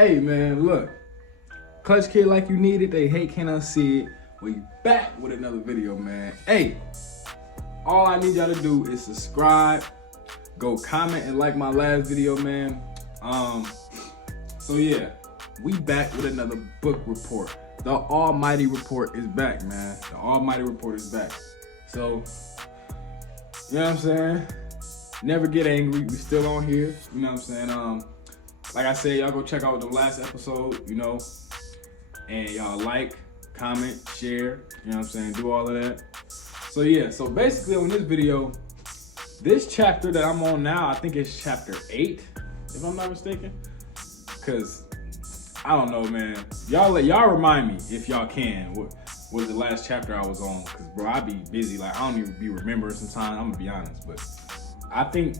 Hey man, look. Clutch Kid Like You Need It, they hate can unsee it. We back with another video, man. Hey, all I need y'all to do is subscribe, go comment and like my last video, man. So yeah, we back with another book report. The Almighty Report is back, man. The Almighty Report is back. So, you know what I'm saying? Never get angry. We still on here. You know what I'm saying? Like I said, y'all go check out the last episode, you know, and y'all like, comment, share, you know what I'm saying? Do all of that. So yeah, so basically on this video, this chapter that I'm on now, I think it's chapter 8, if I'm not mistaken. Cause I don't know, man. Y'all remind me if y'all can. What was the last chapter I was on? Cause bro, I be busy. Like I don't even be remembering sometimes. I'm gonna be honest, but I think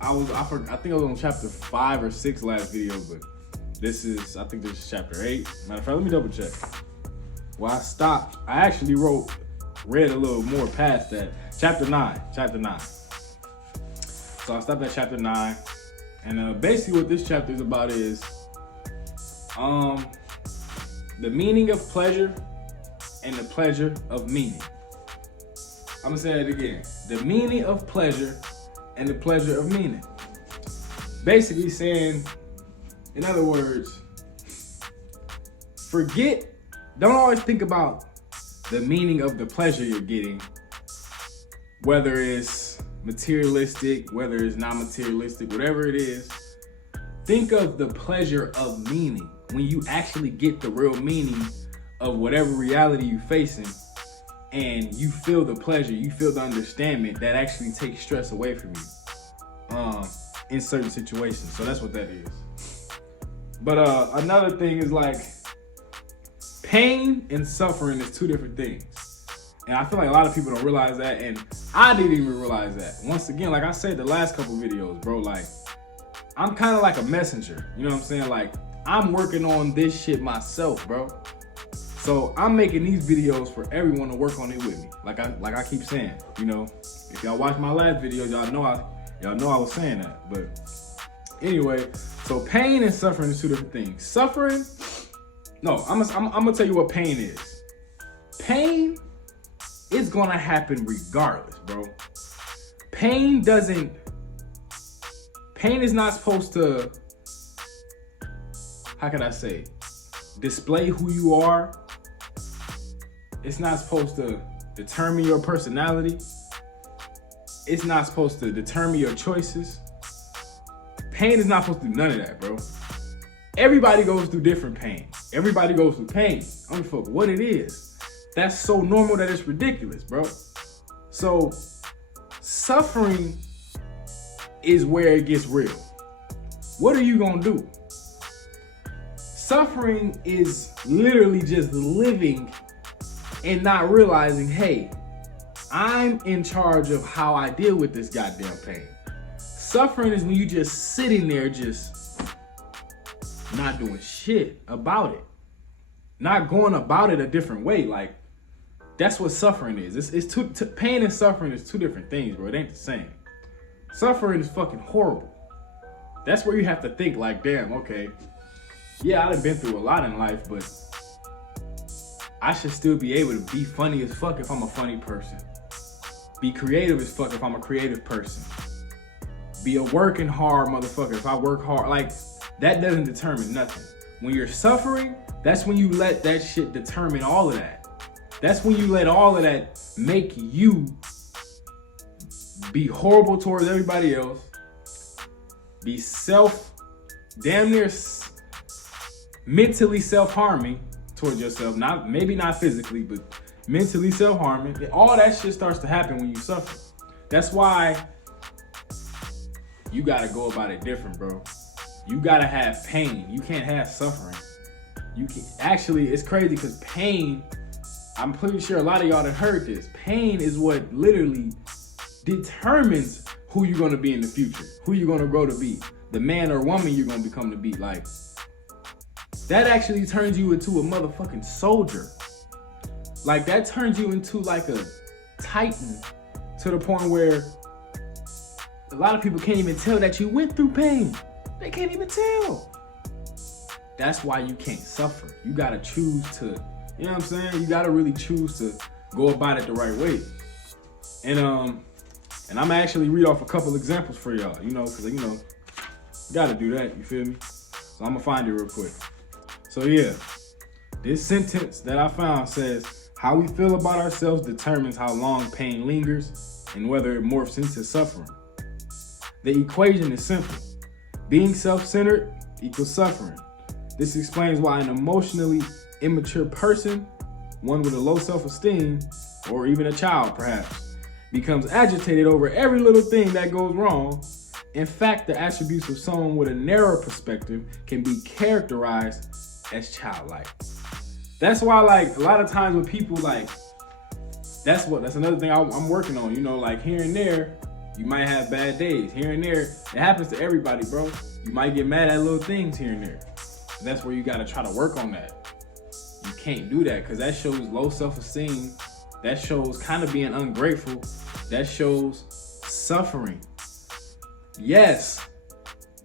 I was on chapter 5 or 6 last video, but I think this is chapter 8. Matter of fact, let me double check. Well, I stopped. I actually read a little more past that. Chapter 9. So I stopped at chapter 9. And basically what this chapter is about is the meaning of pleasure and the pleasure of meaning. I'm gonna say it again. The meaning of pleasure and the pleasure of meaning. Basically saying, in other words, don't always think about the meaning of the pleasure you're getting, whether it's materialistic, whether it's not materialistic, whatever it is. Think of the pleasure of meaning when you actually get the real meaning of whatever reality you're facing, and you feel the pleasure, you feel the understanding that actually takes stress away from you in certain situations. So that's what that is. But another thing is like pain and suffering is two different things. And I feel like a lot of people don't realize that, and I didn't even realize that. Once again, like I said the last couple videos, bro, like I'm kind of like a messenger, you know what I'm saying? Like I'm working on this shit myself, bro. So I'm making these videos for everyone to work on it with me. Like I keep saying, you know, if y'all watch my last video, y'all know I was saying that. But anyway, so pain and suffering is two different things. Suffering, no, I'm gonna tell you what pain is. Pain is gonna happen regardless, bro. Pain is not supposed to, how can I say, display who you are. It's not supposed to determine your personality. It's not supposed to determine your choices. Pain is not supposed to do none of that, bro. Everybody goes through different pain. Everybody goes through pain. I don't fuck what it is. That's so normal that it's ridiculous, bro. So suffering is where it gets real. What are you gonna do? Suffering is literally just living and not realizing, hey, I'm in charge of how I deal with this goddamn pain. Suffering is when you just sitting there just not doing shit about it. Not going about it a different way. Like, that's what suffering is. Pain and suffering is two different things, bro. It ain't the same. Suffering is fucking horrible. That's where you have to think like, damn, okay, yeah, I done been through a lot in life, but I should still be able to be funny as fuck if I'm a funny person. Be creative as fuck if I'm a creative person. Be a working hard motherfucker if I work hard. Like, that doesn't determine nothing. When you're suffering, that's when you let that shit determine all of that. That's when you let all of that make you be horrible towards everybody else. Be damn near mentally self-harming towards yourself. Maybe not physically, but mentally self-harming. All that shit starts to happen when you suffer. That's why you gotta go about it different, bro. You gotta have pain. You can't have suffering. Actually, it's crazy because pain, I'm pretty sure a lot of y'all have heard this. Pain is what literally determines who you're gonna be in the future, who you're gonna grow to be, the man or woman you're gonna become to be. Like, that actually turns you into a motherfucking soldier. Like, that turns you into like a titan to the point where a lot of people can't even tell that you went through pain. They can't even tell. That's why you can't suffer. You gotta choose to, you know what I'm saying? You gotta really choose to go about it the right way. And I'm actually read off a couple examples for y'all, cause you gotta do that, you feel me? So I'm gonna find it real quick. So yeah, this sentence that I found says, how we feel about ourselves determines how long pain lingers and whether it morphs into suffering. The equation is simple. Being self-centered equals suffering. This explains why an emotionally immature person, one with a low self-esteem, or even a child perhaps, becomes agitated over every little thing that goes wrong. In fact, the attributes of someone with a narrow perspective can be characterized as childlike. That's why, like, a lot of times when people, like, that's another thing I'm working on, like here and there, you might have bad days. Here and there, it happens to everybody, bro. You might get mad at little things here and there. And that's where you gotta try to work on that. You can't do that because that shows low self-esteem. That shows kind of being ungrateful. That shows suffering. Yes,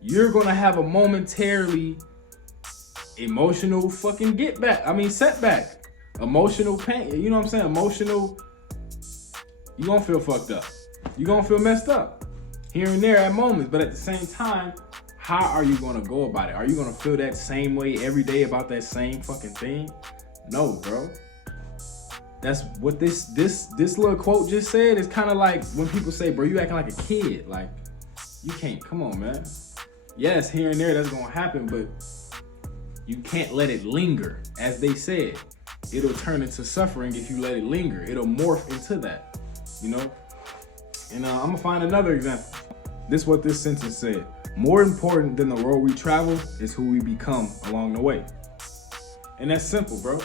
you're gonna have a momentarily emotional fucking setback. Emotional pain, you know what I'm saying? Emotional, you're gonna feel fucked up. You're gonna feel messed up here and there at moments, but at the same time, how are you gonna go about it? Are you gonna feel that same way every day about that same fucking thing? No, bro. That's what this little quote just said. Is kind of like when people say, bro, you acting like a kid. Like, you can't, come on, man. Yes, here and there that's gonna happen, but you can't let it linger. As they said, it'll turn into suffering if you let it linger. It'll morph into that, And I'm gonna find another example. This is what this sentence said. More important than the road we travel is who we become along the way. And that's simple, bro.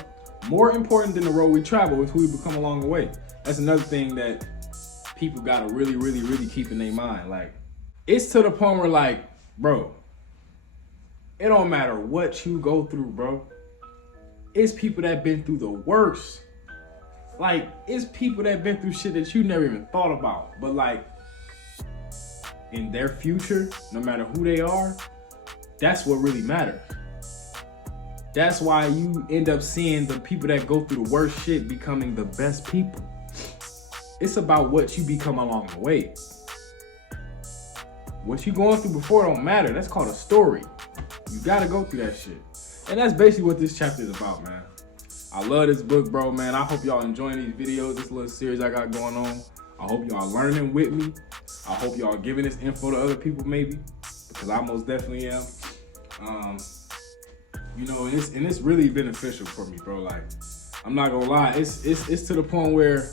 More important than the road we travel is who we become along the way. That's another thing that people gotta really, really, really keep in their mind. Like, it's to the point where, like, bro, it don't matter what you go through, bro. It's people that been through the worst. Like, it's people that been through shit that you never even thought about. But, like, in their future, no matter who they are, that's what really matters. That's why you end up seeing the people that go through the worst shit becoming the best people. It's about what you become along the way. What you going through before don't matter. That's called a story. You gotta go through that shit. And that's basically what this chapter is about, man. I love this book, bro, man. I hope y'all enjoying these videos, this little series I got going on. I hope y'all learning with me. I hope y'all giving this info to other people, maybe, because I most definitely am. And it's really beneficial for me, bro. Like, I'm not gonna lie, it's to the point where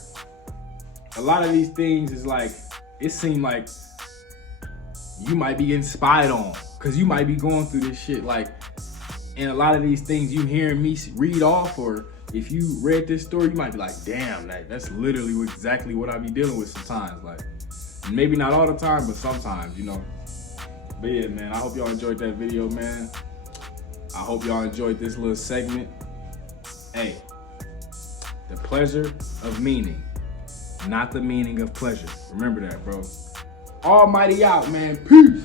a lot of these things is like, it seems like you might be getting spied on, because you might be going through this shit, like, and a lot of these things you hearing me read off, or if you read this story, you might be like, damn, that's literally exactly what I be dealing with sometimes. Like, maybe not all the time, but sometimes, But yeah, man, I hope y'all enjoyed that video, man. I hope y'all enjoyed this little segment. Hey, the pleasure of meaning, not the meaning of pleasure. Remember that, bro. Almighty out, man. Peace.